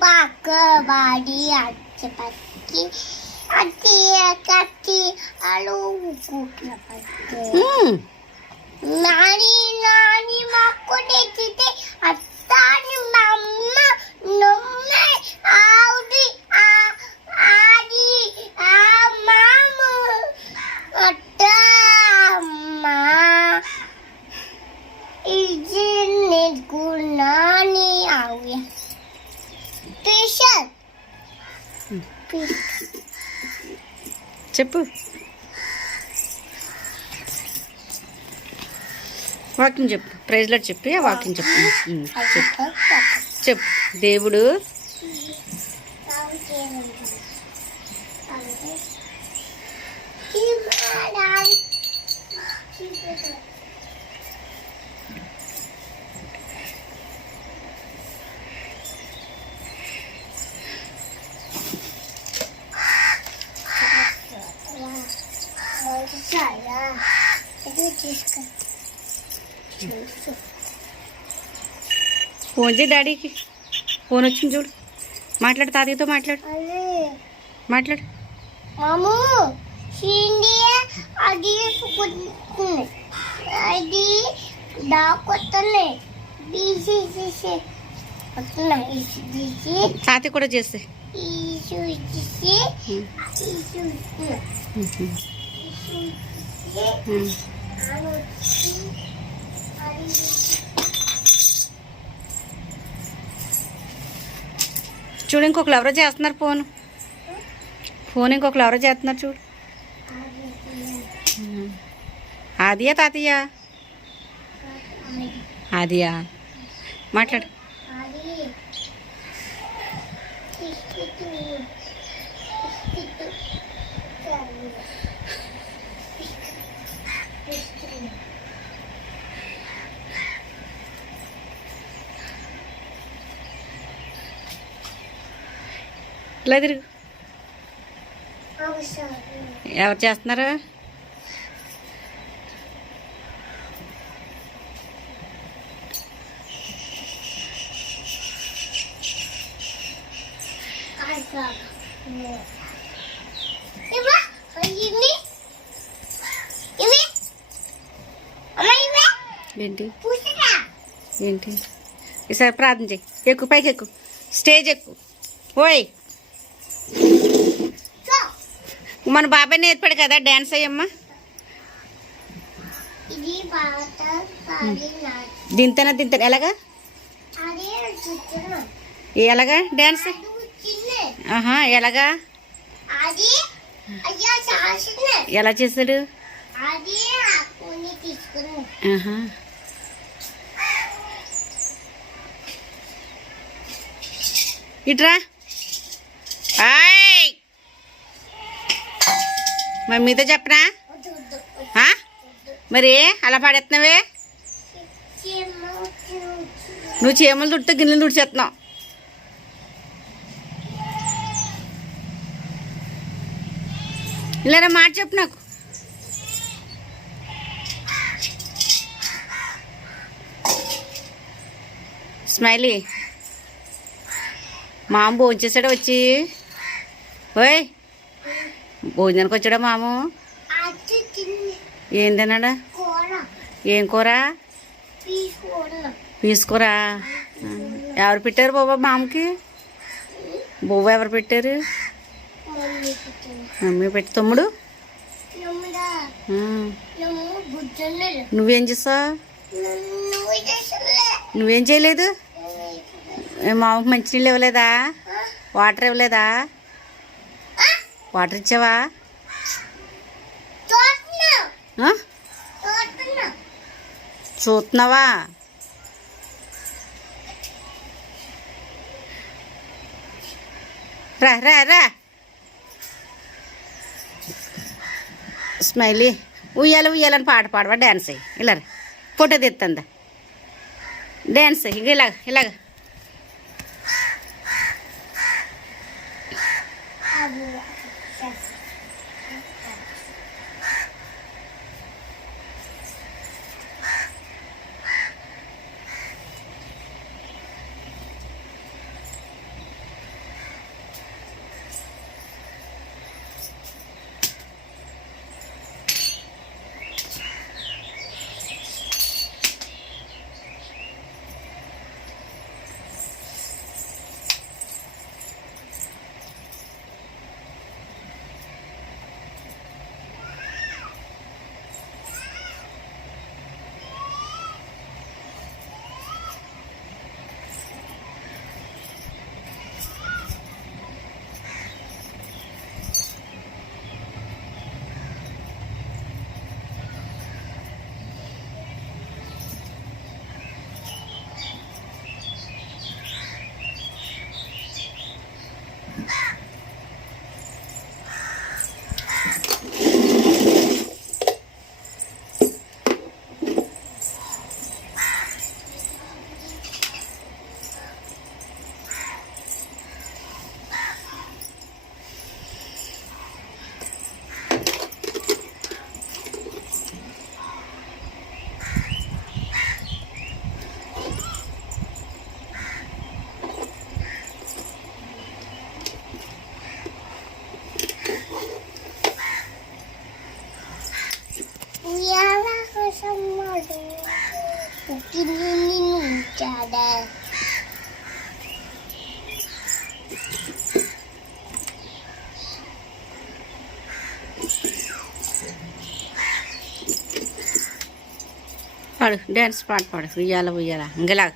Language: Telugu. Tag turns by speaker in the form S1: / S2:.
S1: பாக்கபாடி
S2: அச்சு
S1: பத்தி அத்திய கத்தி அழுவு கூட்டில பத்து. நானி நானி மக்குடைச்சிட்டு அத்தானி மம்மா நொம்மை ஆவுடி ஆடி மாமு அட்டா அம்மா. இது நெகுனானி ஆவியா.
S2: చెప్పు వాకింగ్ చెప్పు ప్రైజ్లో చెప్పి వాకింగ్ చెప్పు. చెప్పు చెప్పు దేవుడు
S1: తీసుకో.
S2: ఫోన్ చేయి డాడీకి. ఫోన్ వచ్చింది చూడు. మాట్లాడు తాతయ్యతో మాట్లాడు. మాట్లాడు.
S1: మాము అది అది ఈసీసీ
S2: తాతయ్య కూడా చేస్తే. చూడు ఇంకొకరు ఎవరో చేస్తున్నారు ఫోన్. ఫోన్ ఇంకొకరు ఎవరో చేస్తున్నారు చూడు. ఆదియా తాతయ్య? ఆదియా? మాట్లాడు. ఇలా తిరుగు. ఎవరు చేస్తున్నారు? ఏంటి? ఏంటి? ఈసారి ప్రార్థన చెయ్యి. ఎక్కువ పైకి ఎక్కువ స్టేజ్ ఎక్కువ ఓయ్! మన బాబాయ్ నేర్పాడు కదా డ్యాన్స్ అయ్యమ్మా? దింతనా దింతన. ఎలాగా? ఎలాగా డ్యాన్స్ ఆహా ఎలాగా? ఎలా చేశాడు? ఆహా. ఇట్రా. మరి మీతో చెప్పనా? ఆ? మరి అలా పాడేస్తున్నావే నువ్వు చీమలు దుడితే గిన్నెలు దుడిచేస్తున్నావు ఇలా మాట చెప్పు నాకు. స్మైలీ మామ భోంచేసాడా వచ్చి. ఓయ్ భోజనానికి వచ్చాడా మాము? ఏం తిన్నాడా?
S1: కూర.
S2: ఏం కూర? తీసుకురా ఎవరు పెట్టారు బాబా మామకి? బొవ్వ ఎవరు పెట్టారు?
S1: మమ్మీ
S2: పెట్టి తమ్ముడు? నువ్వేం చేస్తావు
S1: నువ్వు
S2: చేయలేదు? మామకి మంచినీళ్ళు ఇవ్వలేదా? వాటర్ ఇవ్వలేదా? వాటర్ ఇచ్చావా? చూస్తున్నావా? రా రా రా. స్మైలీ ఉయ్యాల ఉయ్యాలని పాట పాడవా? డ్యాన్స్ ఇలా. ఫోటో తీస్తుందా డ్యాన్స్ ఇక ఇలాగ ఇలాగ.
S1: అది పుట్టిన నిన్ను ఉంచాడా
S2: పాడు డ్యాన్స్ పాట పాడు ఉయ్యాల ఉయ్యాల ఇంకలా